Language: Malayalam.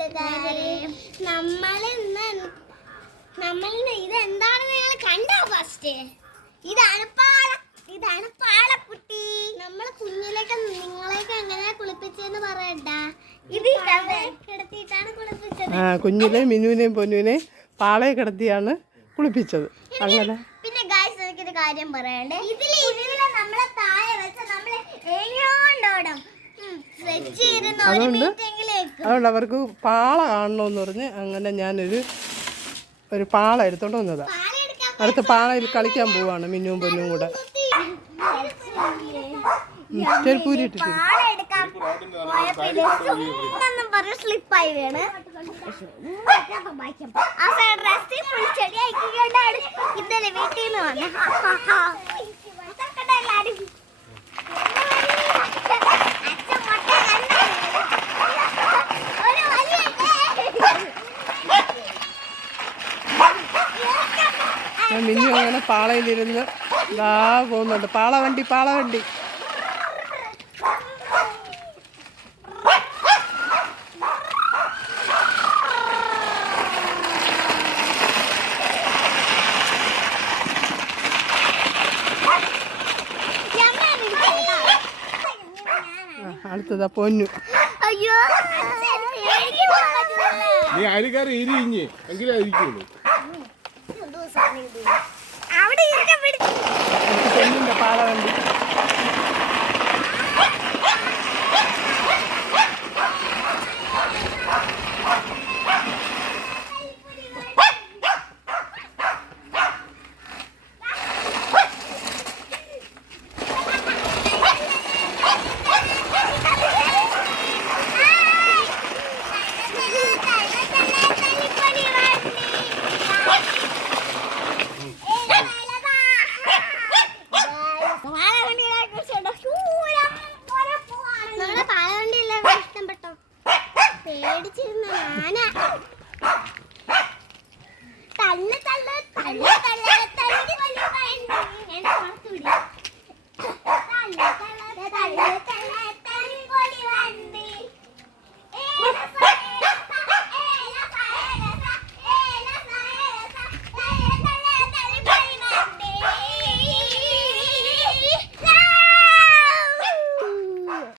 കൂട്ടുകാരെ, നമ്മളിന്ന് ഇത് എന്താണെന്ന് നിങ്ങൾ കണ്ടോ? ഫസ്റ്റ് ഇതാണ് പാളക്കുട്ടി. നമ്മള് കുഞ്ഞിലേക്ക് നിങ്ങളെയൊക്കെ എങ്ങനെയാ കുളിപ്പിച്ചെന്ന് പറയണ്ട. ഇത് കിടത്തിയിട്ടാണ് കുളിപ്പിച്ചത്. കുഞ്ഞിലെ മിനുവിനെയും പൊന്നുവിനെയും പാളയെ കിടത്തിയാണ് കുളിപ്പിച്ചത്. അങ്ങനെ പിന്നെ ഗായ്സ്, എനിക്കൊരു കാര്യം പറയണ്ടേ. ഇതില് നമ്മളെ താഴെ വെച്ച് നമ്മള് എങ്ങോട്ടോടും അതുകൊണ്ട് അവർക്ക് പാള കാണണമെന്ന് പറഞ്ഞ് അങ്ങനെ ഞാനൊരു പാള എടുത്തോണ്ട് വന്നതാ. അടുത്ത പാളയിൽ കളിക്കാൻ പോവാണ് മിന്നുവും പൊന്നും കൂടെ. ചെരുപ്പൂരി ഇട്ടിട്ട് സ്ലിപ്പായി വീണ് ഇന്നലെ വീട്ടിൽ നിന്ന് വന്ന് മിന്നു അങ്ങനെ പാളയിലിരുന്ന് ഇതാ പോകുന്നുണ്ട്. പാളവണ്ടി അടുത്തതാ പൊന്നു. അയ്യോ, നീ അരിക്കാരെ ഇരിഞ്ഞ് എങ്കിലും ഇരിക്കുള്ളൂ. പൊന്നിന്റെ പാളവണ്ടി.